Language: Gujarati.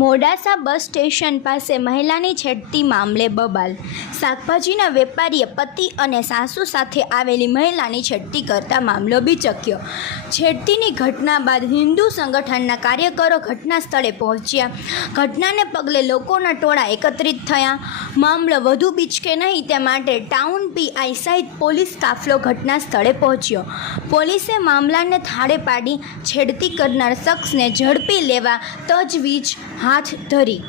મોડાસા બસ સ્ટેશન પાસે મહિલાની છેડતી મામલે બબાલ। શાકભાજીના વેપારીએ પતિ અને સાસુ સાથે આવેલી મહિલાની છેડતી કરતા મામલો બીચક્યો। છેડતીની ઘટના બાદ હિન્દુ સંગઠનના કાર્યકરો ઘટના સ્થળે પહોંચ્યા। ઘટનાને પગલે લોકોના ટોળા એકત્રિત થયા। મામલો વધુ બીચકે નહીં તે માટે ટાઉન પીઆઈ સહિત પોલીસ કાફલો ઘટના સ્થળે પહોંચ્યો। પોલીસે મામલાને થાળે પાડી છેડતી કરનાર શખ્સને ઝડપી લેવા તજવીજ હાથ ધરી।